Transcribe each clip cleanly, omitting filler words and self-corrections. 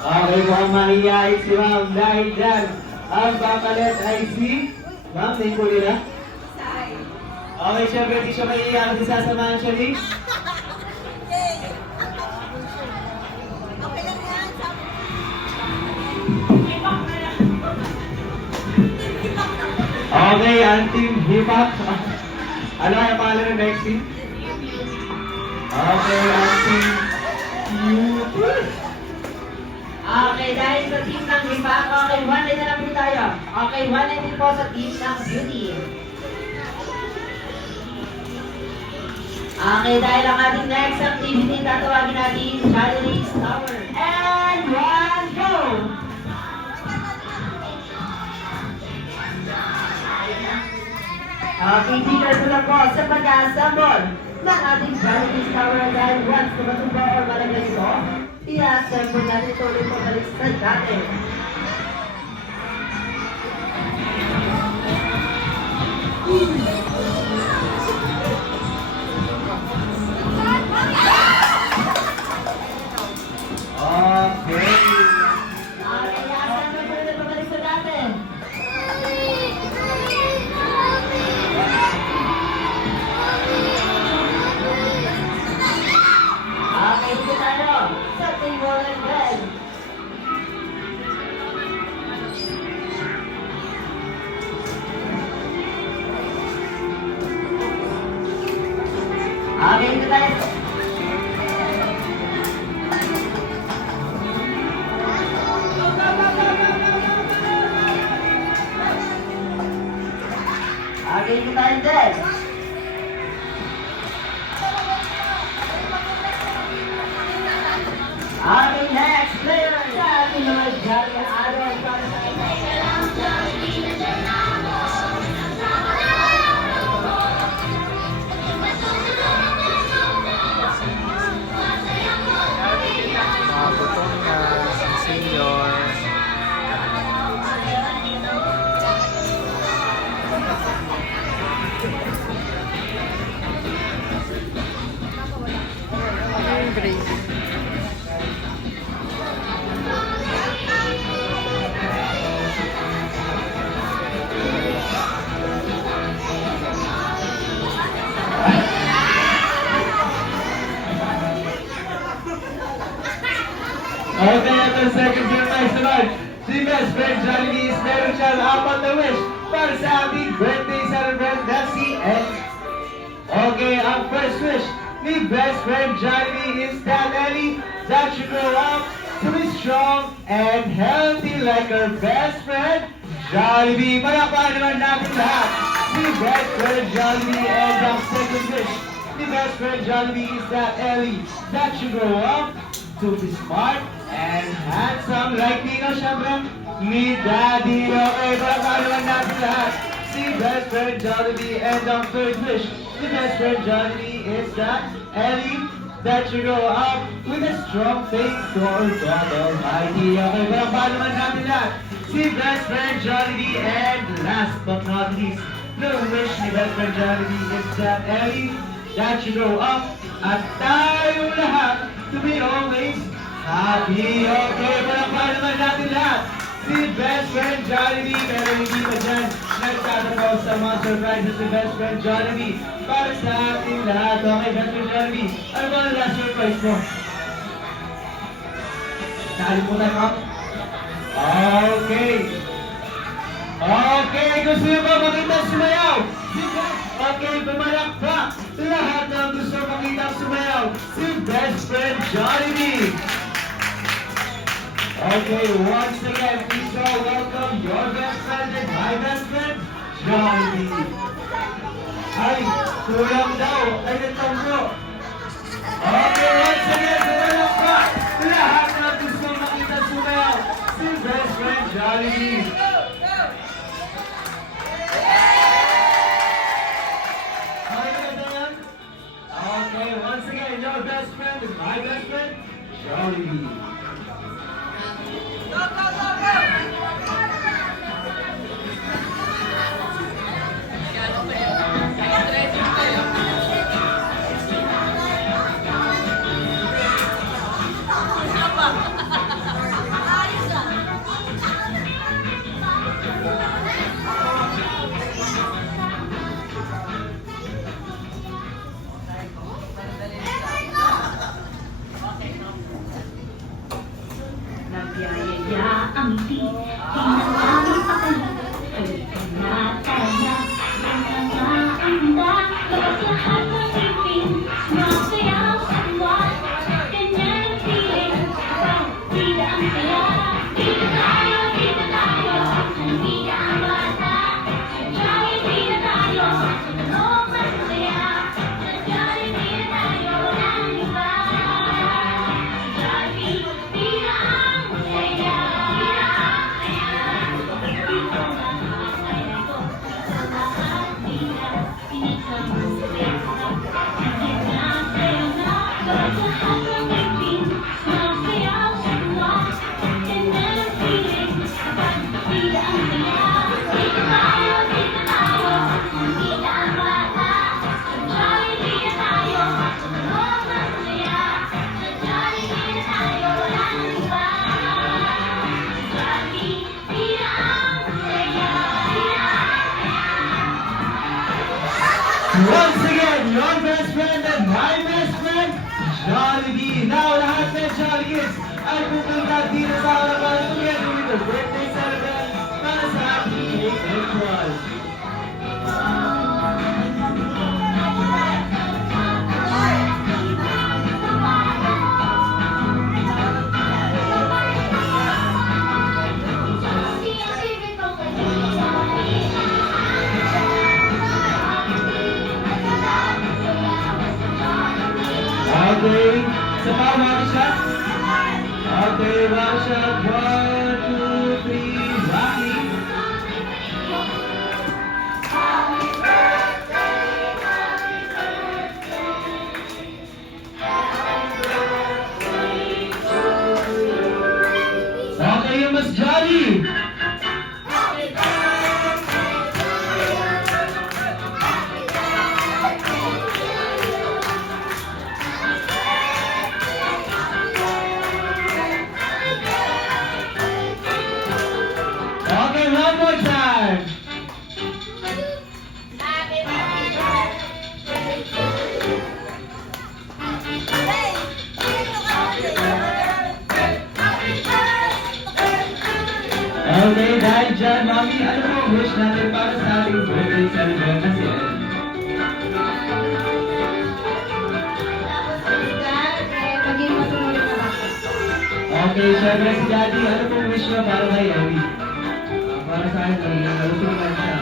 Okay, mukhang mahihayin si ma'am dahil dyan. Ang papalit ay si ma'am, name po nila. Okay, syempre di siya mahihiya kasi sasamahan siya ni. Okay lang yan. Okay, ang team hip-hop. Ano ang pangalan ng next team? Okay, ang team youth. Okay, dahil sa team ng iba, okay, 1 na lang po tayo. Okay, 1 din po sa team ng beauty. Okay, dahil ang ating next activity, tatawagin natin Charlie's Tower. And 1, go! Okay, teacher ko na po sa pag-assemble ng ating Charlie's Tower dahil once na matumba o malagay ito, i-assemble natin ito ulit pabalik sa dati. Okay. Okay, i-assemble ko ulit pabalik sa dati. Okay, dito tayo sa table and bed. Okay, dito tayo. Okay, dito tayo dyan. Okay, next player sa ating mga Jolly Adol para sa Mabutong na ang senior. Okay, at ang second game ay sunod. Si Best Friend Jollibee is meron siyang apat na wish para sa ating birthday celebrant na si Ed. Okay, ang first wish ni Best Friend Jollibee is that Ellie that should grow up to be strong and healthy like her best friend Jollibee. Palakpakan naman natin lahat si Best Friend Jollibee, and ang second wish ni Best Friend Jollibee is that Ellie that should grow up to be smart and handsome like Nino, syempre, ni Daddy. Okay, palakpakan naman natin lahat si Best Friend Jollibee, and ang third wish ni Best Friend Jollibee is that Ellie that you grow up with a strong faith toward God Almighty. Okay, palakpakan naman natin lahat si Best Friend Jollibee, and last but not least, the wish ni Best Friend Jollibee is that Ellie that you grow up at tayo lahat to be always happy. Okay, palakpakan naman natin lahat si Best Friend Jollibee. Pero hindi pa dyan nagtatapaw sa mga surprises si Best Friend Jollibee para sa ating lahat. Okay, Best Friend Jollibee, ano ba ang last surprise mo? Nakalimutan mo? Okay. Okay, gusto nyo ba makita sumayaw? Okay, pumalakpak lahat ng gusto makita sumayaw si Best Friend Jollibee. Okay, once again, please all welcome your best friend and my best friend, Jollibee. Ay, kulang daw. Ay, nagtanggo. Okay, once again, pumalakpak lahat ng gusto makita sumayaw si Best Friend Jollibee. Okay, once again, your best friend is my best friend, Jollibee. Once again, your best friend and my best friend, Jollibee. Now, lahat ng Jollibees ay pupunta dito sa harapan together with the birthday celebrant para sa ating cake ritual. Okay, sa pa, mga shot. Okay, one shot. 1, 2, 3, Rocky. Okay, yung mas jolly. Okay, one more time. Okay, dahil dyan, Mami, ano po ang wish natin para sa ating birthday celebrant na si Ed? Maging masunulit na bata. Okay, syempre si Daddy, ano pong wish niya para kay Ellie? Para sa akin, nalusunan siya.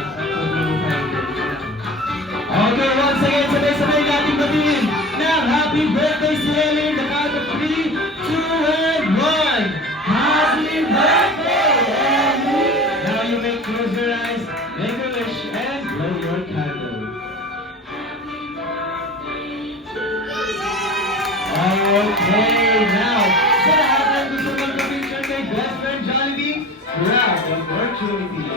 Okay, once again, sabay-sabay natin batiin ng happy birthday si Ellie in the count of 3, 2, and 1. Happy birthday, Ellie! Now you may close your eyes, make a wish, and blow your candle. Okay, now, sa lahat ng gusto mong kapicture kay best friend Jollibee, grab the opportunity.